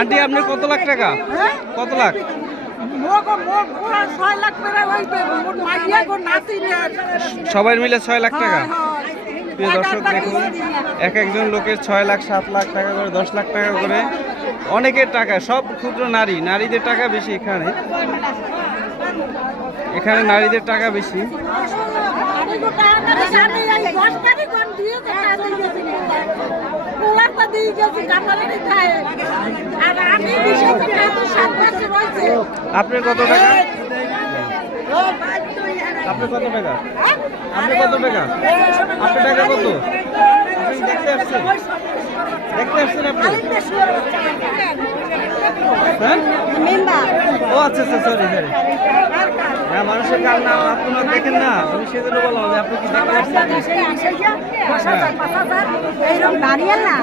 Aunty, আপনার কত লাখ টাকা? কত লাখ? সবাই মিলে ছয় লাখ টাকা। প্রিয় দর্শক, দেখুন, এক একজন লোকের ছয় লাখ, সাত লাখ টাকা করে, দশ লাখ টাকা করে অনেকের টাকা, সব ক্ষুদ্র নারী, নারীদের টাকা বেশি এখানে। এখানে নারীদের টাকা বেশি। আপনার কত টাকা? আপনার কত টাকা? আপনার কত টাকা? আপনার টাকা কত? দেখতে আসছেন? দেখতে আসছেন আপনি? হ্যাঁ ও আচ্ছা আচ্ছা সরি সরি হ্যাঁ মানুষের কান্না আপনারা দেখেন না। আমি সেজন্য বললাম যে আপনি কি দেখতে আসছেন দাঁড়িয়ে না